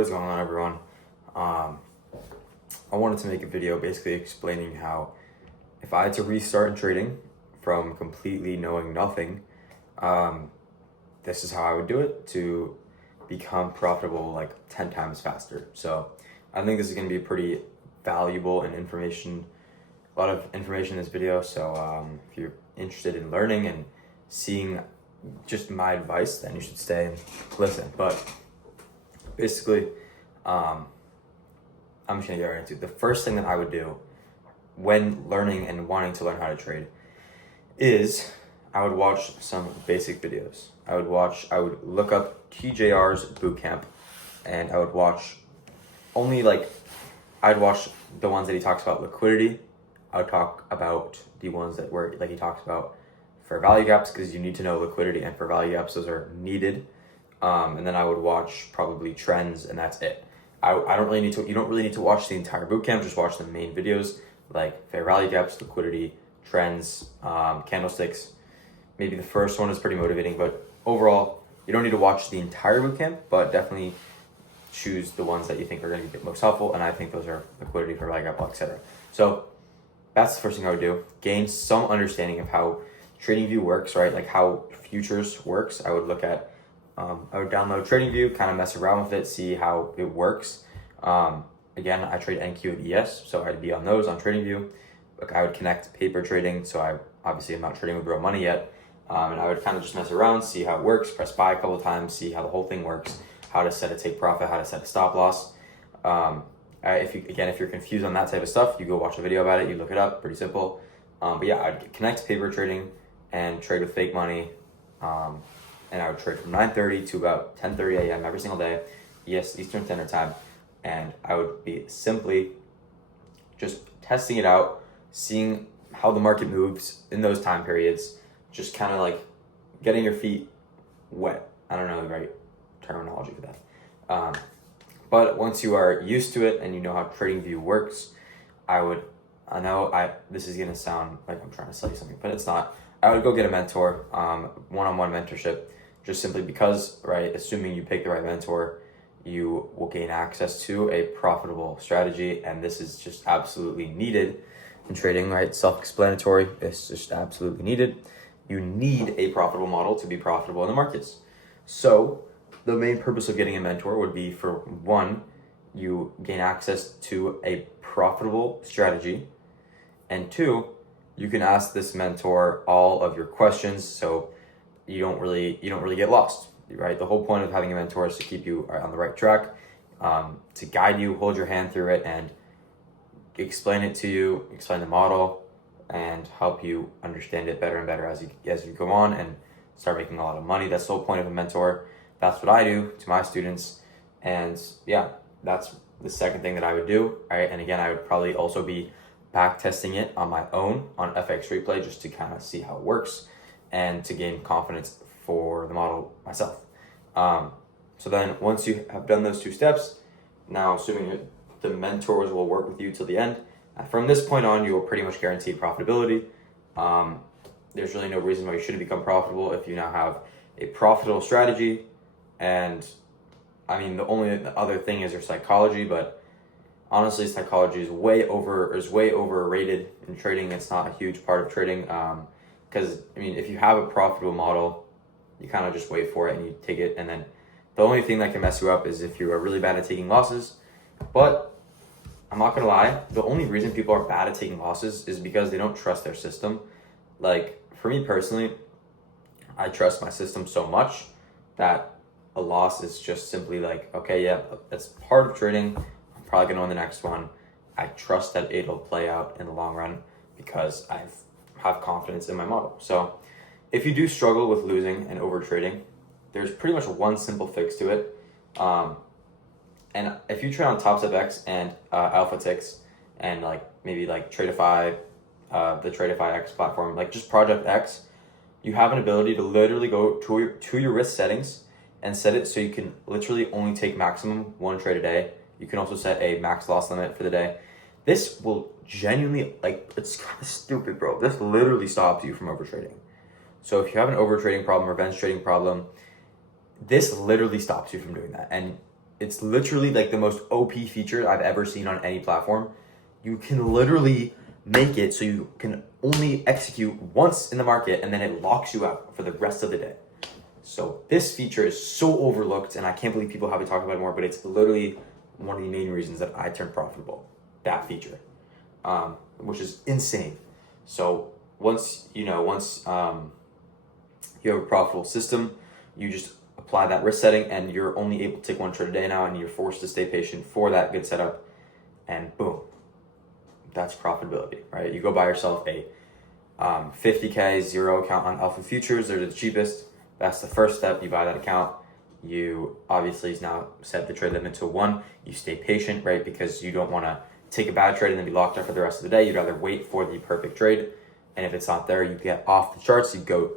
What is going on, everyone? I wanted to make a video basically explaining how if I had to restart in trading from completely knowing nothing, this is how I would do it to become profitable like 10 times faster. So I think this is going to be pretty valuable and a lot of information in this video. So if you're interested in learning and seeing just my advice, then you should stay and listen. But basically, I'm just gonna get right into it. The first thing that I would do when learning and wanting to learn how to trade is I would watch some basic videos. I would look up TJR's bootcamp, and I would watch I'd watch the ones that he talks about liquidity. I would talk about the ones that where he talks about fair value gaps, because you need to know liquidity and fair value gaps. Those are needed. And then I would watch probably trends, and that's it. You don't really need to watch the entire bootcamp. Just watch the main videos like fair value gaps, liquidity, trends, candlesticks. Maybe the first one is pretty motivating, but overall, you don't need to watch the entire bootcamp, but definitely choose the ones that you think are going to be most helpful. And I think those are liquidity, fair value gap, etc. So that's the first thing I would do. Gain some understanding of how TradingView works, right? Like how futures works. I would look at I would download TradingView, kind of mess around with it, see how it works. Again, I trade NQ and ES, so I'd be on those on TradingView. Like I would connect paper trading, so I obviously am not trading with real money yet. And I would kind of just mess around, see how it works, press buy a couple of times, see how the whole thing works, how to set a take profit, how to set a stop loss. If you're confused on that type of stuff, you go watch a video about it, you look it up, pretty simple. But yeah, I'd connect paper trading and trade with fake money. And I would trade from 9:30 to about 10:30 a.m. every single day, yes, Eastern Standard Time. And I would be simply just testing it out, seeing how the market moves in those time periods, just kind of like getting your feet wet. I don't know the right terminology for that. But once you are used to it and you know how TradingView works, this is going to sound like I'm trying to sell you something, but it's not. I would go get a mentor, one-on-one mentorship, just simply because, right, assuming you pick the right mentor, you will gain access to a profitable strategy. And this is just absolutely needed in trading, right? Self-explanatory. It's just absolutely needed. You need a profitable model to be profitable in the markets. So the main purpose of getting a mentor would be, for one, you gain access to a profitable strategy, and two, you can ask this mentor all of your questions, so you don't really get lost, right? The whole point of having a mentor is to keep you on the right track, to guide you, hold your hand through it, and explain it to you, explain the model, and help you understand it better and better as you go on and start making a lot of money. That's the whole point of a mentor. That's what I do to my students. And yeah, that's the second thing that I would do. Right? And again, I would probably also be back testing it on my own on FX Replay, just to kind of see how it works and to gain confidence for the model myself. So then once you have done those two steps, now assuming the mentors will work with you till the end, from this point on, you will pretty much guarantee profitability. There's really no reason why you shouldn't become profitable if you now have a profitable strategy. And I mean, the only other thing is your psychology, but honestly, psychology is way overrated in trading. It's not a huge part of trading. Because I mean, if you have a profitable model, you kind of just wait for it and you take it. And then the only thing that can mess you up is if you are really bad at taking losses. But I'm not gonna lie, the only reason people are bad at taking losses is because they don't trust their system. Like for me personally, I trust my system so much that a loss is just simply like, okay, yeah, that's part of trading. I'm probably gonna win the next one. I trust that it'll play out in the long run because I have confidence in my model. So if you do struggle with losing and over trading, there's pretty much one simple fix to it. And if you trade on TopStepX and Alpha Ticks and maybe Tradeify, the Tradeify X platform, like just Project X, you have an ability to literally go to your risk settings and set it so you can literally only take maximum one trade a day. You can also set a max loss limit for the day. This will genuinely, it's kind of stupid, bro. This literally stops you from overtrading. So if you have an overtrading problem, revenge trading problem, this literally stops you from doing that. And It's literally like the most OP feature I've ever seen on any platform. You can literally make it so you can only execute once in the market, and then it locks you out for the rest of the day. So this feature is so overlooked, and I can't believe people haven't talked about it more, but it's literally one of the main reasons that I turned profitable, that feature, which is insane. So once you have a profitable system, you just apply that risk setting, and you're only able to take one trade a day now, and you're forced to stay patient for that good setup, and boom, that's profitability, right? You go buy yourself a $50K zero account on Alpha Futures. They're the cheapest. That's the first step. You buy that account. You obviously now set the trade limit to 1. You stay patient, right? Because you don't want to take a bad trade and then be locked up for the rest of the day. You'd rather wait for the perfect trade. And if it's not there, you get off the charts. You go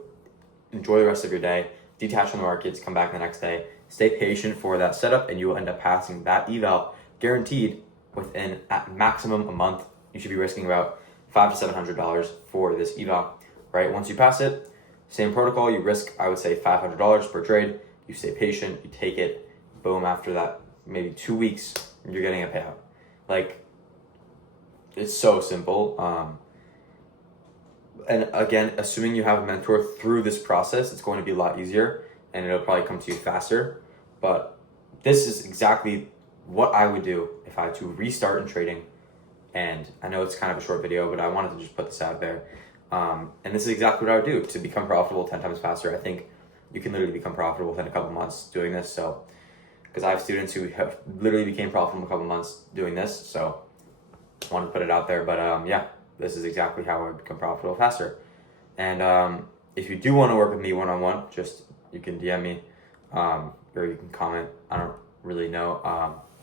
enjoy the rest of your day, detach from the markets, come back the next day, stay patient for that setup, and you will end up passing that eval guaranteed within at maximum a month. You should be risking about $500 to $700 for this eval, right? Once you pass it, same protocol, you risk, I would say, $500 per trade. You stay patient, you take it, boom, after that, maybe 2 weeks, you're getting a payout. Like, it's so simple. And again, assuming you have a mentor through this process, it's going to be a lot easier, and it'll probably come to you faster. But this is exactly what I would do if I had to restart in trading. And I know it's kind of a short video, but I wanted to just put this out there. And this is exactly what I would do to become profitable 10 times faster. I think you can literally become profitable within a couple months doing this. So, because I have students who have literally became profitable in a couple months doing this. So, I wanted to put it out there. But yeah, this is exactly how I would become profitable faster. And if you do want to work with me one-on-one, you can DM me or you can comment. I don't really know.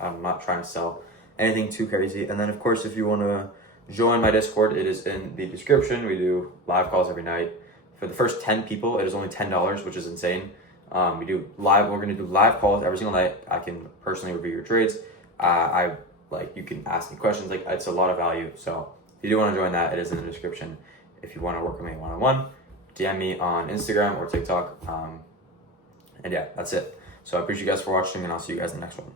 I'm not trying to sell anything too crazy. And then, of course, if you want to join my Discord, it is in the description. We do live calls every night. For the first 10 people, it is only $10, which is insane. We're going to do live calls every single night. I can personally review your trades. You can ask me questions. Like, it's a lot of value. So if you do want to join that, it is in the description. If you want to work with me one-on-one, DM me on Instagram or TikTok. And yeah, that's it. So I appreciate you guys for watching, and I'll see you guys in the next one.